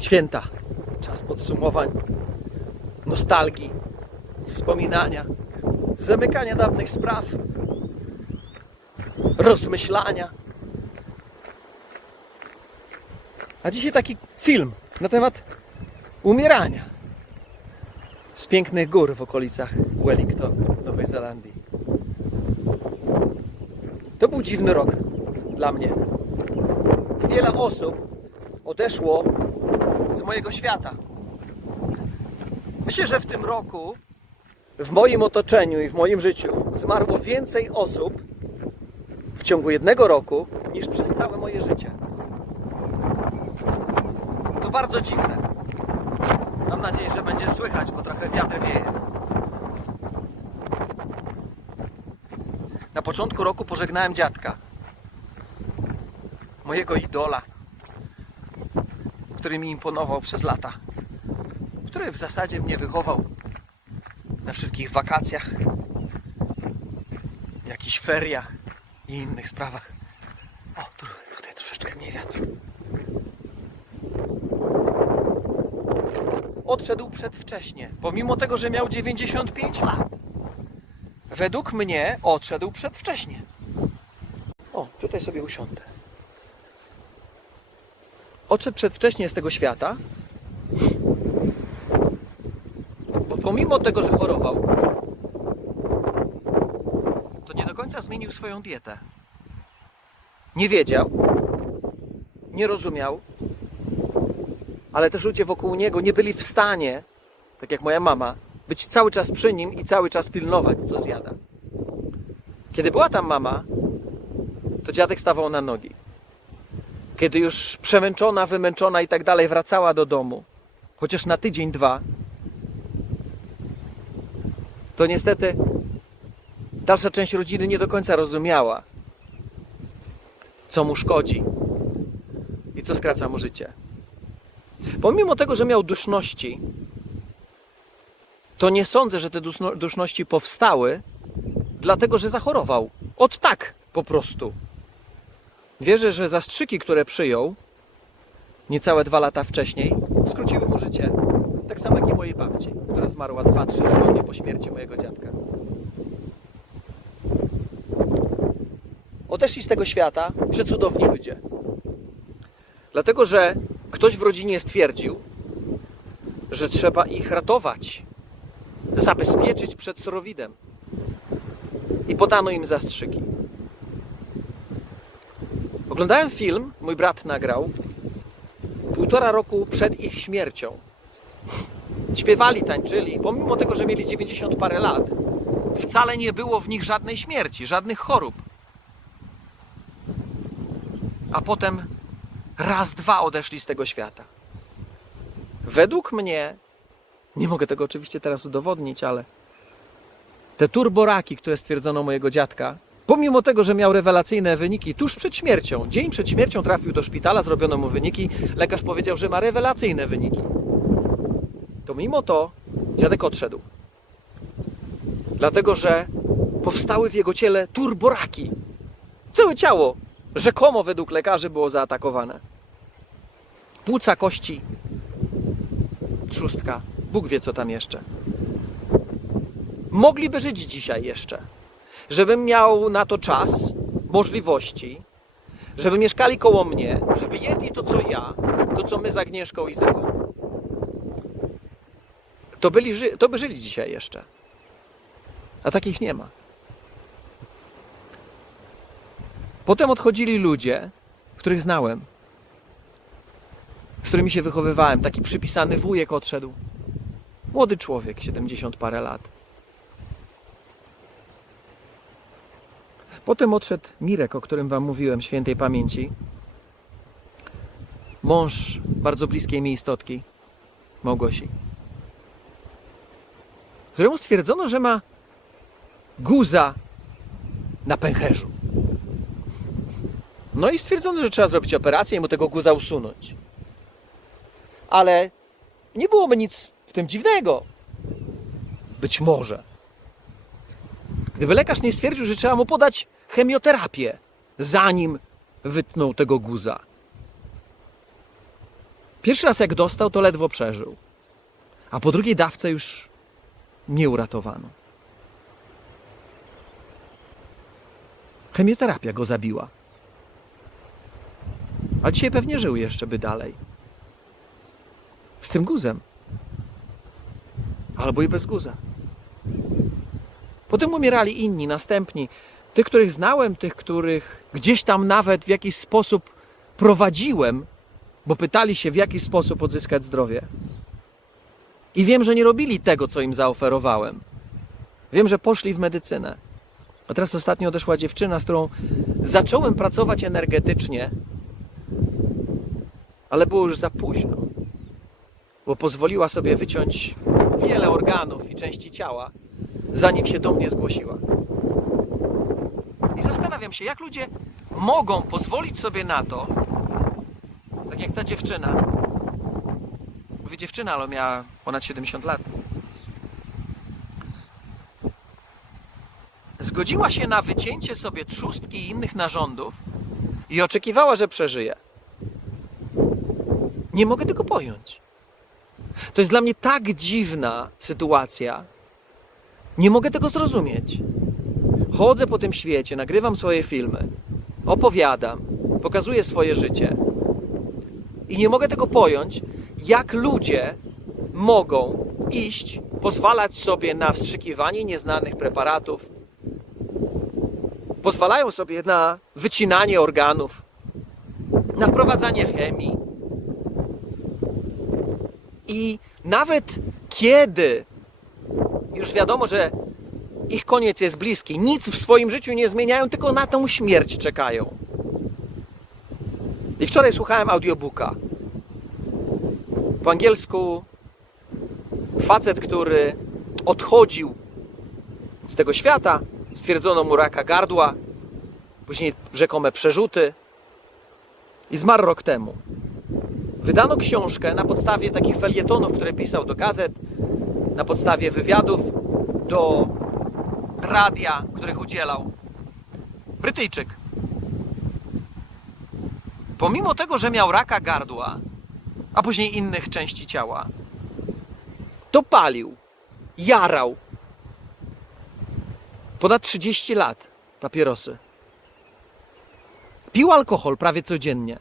Święta. Czas podsumowań, nostalgii, wspominania, zamykania dawnych spraw, rozmyślania. A dzisiaj taki film na temat umierania z pięknych gór w okolicach Wellington, Nowej Zelandii. To był dziwny rok dla mnie. Wiele osób odeszło z mojego świata. Myślę, że w tym roku w moim otoczeniu i w moim życiu zmarło więcej osób w ciągu jednego roku niż przez całe moje życie. To bardzo dziwne. Mam nadzieję, że będzie słychać, bo trochę wiatr wieje. Na początku roku pożegnałem dziadka. Mojego idola, który mi imponował przez lata. Który w zasadzie mnie wychował na wszystkich wakacjach, jakichś feriach i innych sprawach. O, tu, tutaj troszeczkę mniej wiatru. Odszedł przedwcześnie, pomimo tego, że miał 95 lat. Według mnie odszedł przedwcześnie. O, tutaj sobie usiądę. Odszedł przedwcześnie z tego świata, bo pomimo tego, że chorował, to nie do końca zmienił swoją dietę. Nie wiedział, nie rozumiał, ale też ludzie wokół niego nie byli w stanie, tak jak moja mama, być cały czas przy nim i cały czas pilnować, co zjada. Kiedy była tam mama, to dziadek stawał na nogi. Kiedy już przemęczona, wymęczona i tak dalej wracała do domu, chociaż na tydzień, dwa, to niestety dalsza część rodziny nie do końca rozumiała, co mu szkodzi i co skraca mu życie. Pomimo tego, że miał duszności, to nie sądzę, że te duszno- duszności powstały, dlatego że zachorował. Od tak po prostu. Wierzę, że zastrzyki, które przyjął niecałe dwa lata wcześniej, skróciły mu życie. Tak samo jak i mojej babci, która zmarła 2-3 tygodnie po śmierci mojego dziadka. Odeszli z tego świata przecudowni ludzie. Dlatego, że ktoś w rodzinie stwierdził, że trzeba ich ratować, zabezpieczyć przed sorowidem. I podano im zastrzyki. Oglądałem film, mój brat nagrał, półtora roku przed ich śmiercią. Śpiewali, tańczyli, pomimo tego, że mieli 90 parę lat, wcale nie było w nich żadnej śmierci, żadnych chorób. A potem raz, dwa odeszli z tego świata. Według mnie, nie mogę tego oczywiście teraz udowodnić, ale te turboraki, które stwierdzono mojego dziadka, pomimo tego, że miał rewelacyjne wyniki tuż przed śmiercią, dzień przed śmiercią trafił do szpitala, zrobiono mu wyniki, lekarz powiedział, że ma rewelacyjne wyniki. To mimo to dziadek odszedł. Dlatego, że powstały w jego ciele turboraki. Całe ciało, rzekomo według lekarzy, było zaatakowane. Płuca, kości, trzustka, Bóg wie co tam jeszcze. Mogliby żyć dzisiaj jeszcze. Żebym miał na to czas, możliwości, żeby mieszkali koło mnie, żeby jedli to co ja, to co my z Agnieszką i Zechą. To, byli, to by żyli dzisiaj jeszcze. A takich nie ma. Potem odchodzili ludzie, których znałem, z którymi się wychowywałem. Taki przypisany wujek odszedł. Młody człowiek, 70 parę lat. Potem odszedł Mirek, o którym Wam mówiłem, świętej pamięci. Mąż bardzo bliskiej mi istotki, Małgosi. Któremu stwierdzono, że ma guza na pęcherzu. No i stwierdzono, że trzeba zrobić operację i mu tego guza usunąć. Ale nie byłoby nic w tym dziwnego. Być może. Gdyby lekarz nie stwierdził, że trzeba mu podać chemioterapię, zanim wytnął tego guza. Pierwszy raz jak dostał, to ledwo przeżył. A po drugiej dawce już nie uratowano. Chemioterapia go zabiła. A dzisiaj pewnie żył jeszcze by dalej. Z tym guzem. Albo i bez guza. Potem umierali inni, następni. Tych, których znałem, tych, których gdzieś tam nawet w jakiś sposób prowadziłem, bo pytali się, w jaki sposób odzyskać zdrowie. I wiem, że nie robili tego, co im zaoferowałem. Wiem, że poszli w medycynę. A teraz ostatnio odeszła dziewczyna, z którą zacząłem pracować energetycznie, ale było już za późno, bo pozwoliła sobie wyciąć wiele organów i części ciała, zanim się do mnie zgłosiła. I zastanawiam się, jak ludzie mogą pozwolić sobie na to, tak jak ta dziewczyna. Mówię dziewczyna, ale miała ponad 70 lat. Zgodziła się na wycięcie sobie trzustki i innych narządów i oczekiwała, że przeżyje. Nie mogę tego pojąć. To jest dla mnie tak dziwna sytuacja. Nie mogę tego zrozumieć. Chodzę po tym świecie, nagrywam swoje filmy, opowiadam, pokazuję swoje życie. I nie mogę tego pojąć, jak ludzie mogą iść, pozwalać sobie na wstrzykiwanie nieznanych preparatów, pozwalają sobie na wycinanie organów, na wprowadzanie chemii. I nawet kiedy już wiadomo, że ich koniec jest bliski, nic w swoim życiu nie zmieniają, tylko na tę śmierć czekają. I wczoraj słuchałem audiobooka. Po angielsku facet, który odchodził z tego świata, stwierdzono mu raka gardła, później rzekome przerzuty i zmarł rok temu. Wydano książkę na podstawie takich felietonów, które pisał do gazet, na podstawie wywiadów do radia, których udzielał. Brytyjczyk. Pomimo tego, że miał raka gardła, a później innych części ciała, to palił, jarał. Ponad 30 lat papierosy. Pił alkohol prawie codziennie,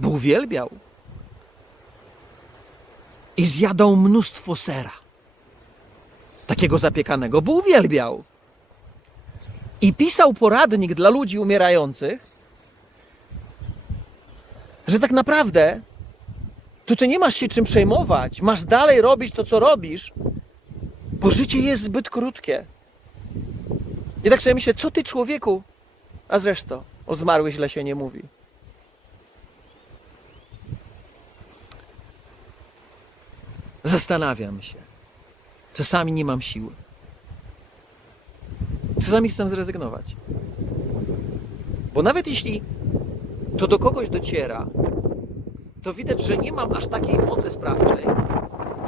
bo uwielbiał. I zjadał mnóstwo sera. Takiego zapiekanego, bo uwielbiał. I pisał poradnik dla ludzi umierających, że tak naprawdę to ty nie masz się czym przejmować. Masz dalej robić to, co robisz, bo życie jest zbyt krótkie. I tak sobie myślę, co ty człowieku, a zresztą o zmarłych źle się nie mówi. Zastanawiam się. Czasami nie mam siły. Czasami chcę zrezygnować. Bo nawet jeśli to do kogoś dociera, to widać, że nie mam aż takiej mocy sprawczej,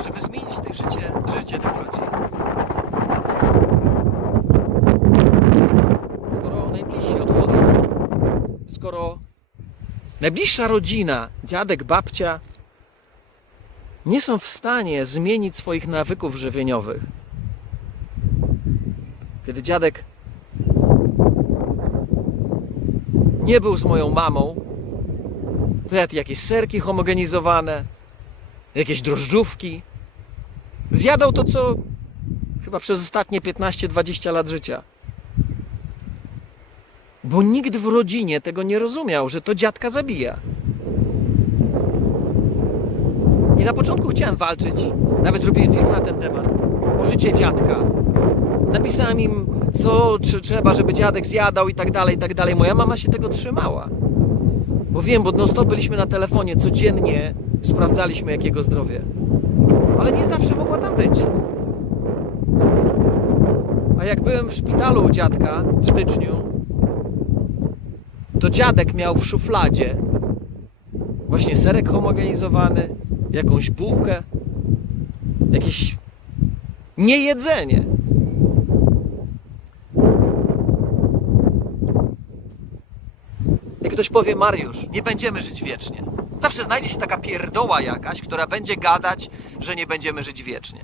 żeby zmienić tych życie, życie tych ludzi. Skoro najbliżsi odchodzą, skoro najbliższa rodzina, dziadek, babcia, nie są w stanie zmienić swoich nawyków żywieniowych. Kiedy dziadek nie był z moją mamą, to jadł jakieś serki homogenizowane, jakieś drożdżówki. Zjadał to, co chyba przez ostatnie 15-20 lat życia. Bo nikt w rodzinie tego nie rozumiał, że to dziadka zabija. I na początku chciałem walczyć, nawet zrobiłem film na ten temat, o życie dziadka. Napisałem im, co czy trzeba, żeby dziadek zjadał i tak dalej, i tak dalej. Moja mama się tego trzymała. Bo wiem, bo non stop byliśmy na telefonie, codziennie sprawdzaliśmy jakiego zdrowie. Ale nie zawsze mogła tam być. A jak byłem w szpitalu u dziadka w styczniu, to dziadek miał w szufladzie właśnie serek homogenizowany, jakąś bułkę, jakieś niejedzenie. I ktoś powie, Mariusz, nie będziemy żyć wiecznie. Zawsze znajdzie się taka pierdoła jakaś, która będzie gadać, że nie będziemy żyć wiecznie.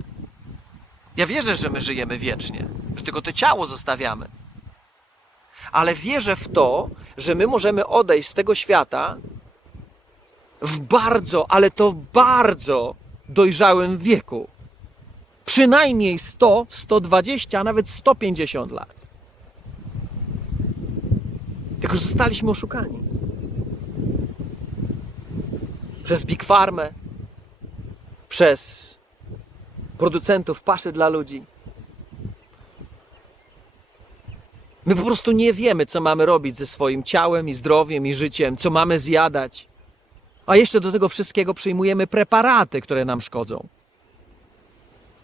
Ja wierzę, że my żyjemy wiecznie, że tylko to ciało zostawiamy. Ale wierzę w to, że my możemy odejść z tego świata w bardzo, ale to bardzo dojrzałym wieku. Przynajmniej 100, 120, a nawet 150 lat. Tylko że zostaliśmy oszukani. Przez Big Farmę, przez producentów paszy dla ludzi. My po prostu nie wiemy, co mamy robić ze swoim ciałem i zdrowiem i życiem, co mamy zjadać. A jeszcze do tego wszystkiego przyjmujemy preparaty, które nam szkodzą.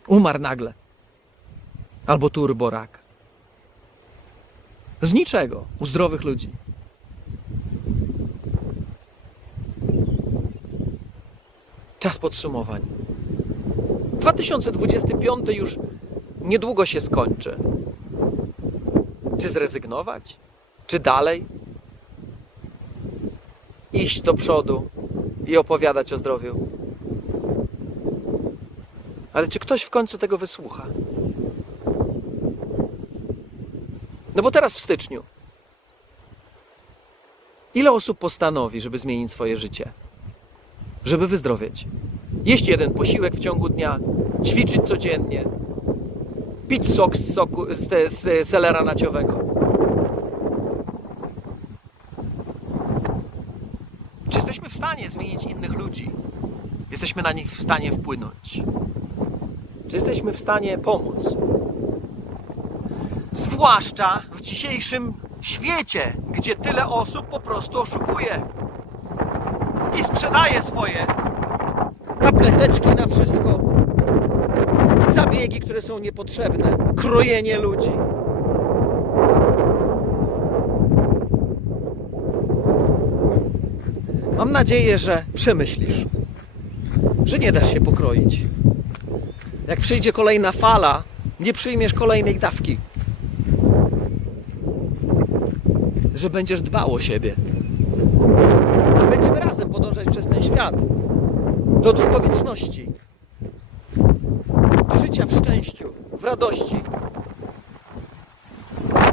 Umarł nagle. Albo turborak. Z niczego, u zdrowych ludzi. Czas podsumowań. 2025 już niedługo się skończy. Czy zrezygnować? Czy dalej? Iść do przodu i opowiadać o zdrowiu. Ale czy ktoś w końcu tego wysłucha? No bo teraz w styczniu. Ile osób postanowi, żeby zmienić swoje życie? Żeby wyzdrowieć? Jeść jeden posiłek w ciągu dnia, ćwiczyć codziennie, pić sok z, soku, z, z selera naciowego. Czy jesteśmy w stanie zmienić innych ludzi? Jesteśmy na nich w stanie wpłynąć? Czy jesteśmy w stanie pomóc? Zwłaszcza w dzisiejszym świecie, gdzie tyle osób po prostu oszukuje i sprzedaje swoje tableteczki na wszystko, zabiegi, które są niepotrzebne, krojenie ludzi. Mam nadzieję, że przemyślisz, że nie dasz się pokroić. Jak przyjdzie kolejna fala, nie przyjmiesz kolejnej dawki. Że będziesz dbał o siebie. A będziemy razem podążać przez ten świat do długowieczności, do życia w szczęściu, w radości,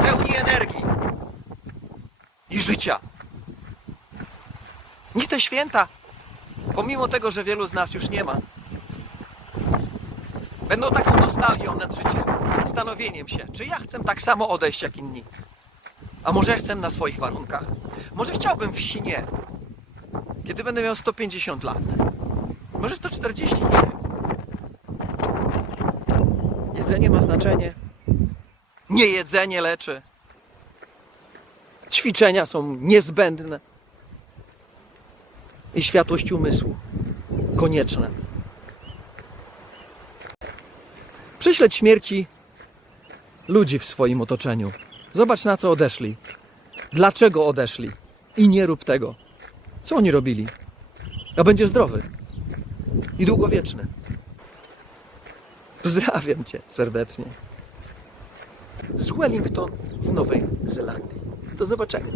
pełni energii i życia. Niech te święta, pomimo tego, że wielu z nas już nie ma, będą taką nostalgią nad życiem, zastanowieniem się, czy ja chcę tak samo odejść jak inni. A może chcę na swoich warunkach? Może chciałbym w śnie, kiedy będę miał 150 lat. Może 140, nie. Jedzenie ma znaczenie. Nie jedzenie leczy. Ćwiczenia są niezbędne. I światłość umysłu konieczne. Przyśledź śmierci ludzi w swoim otoczeniu. Zobacz na co odeszli. Dlaczego odeszli? I nie rób tego. Co oni robili? A będziesz zdrowy i długowieczny. Pozdrawiam Cię serdecznie. Z Wellington w Nowej Zelandii. Do zobaczenia.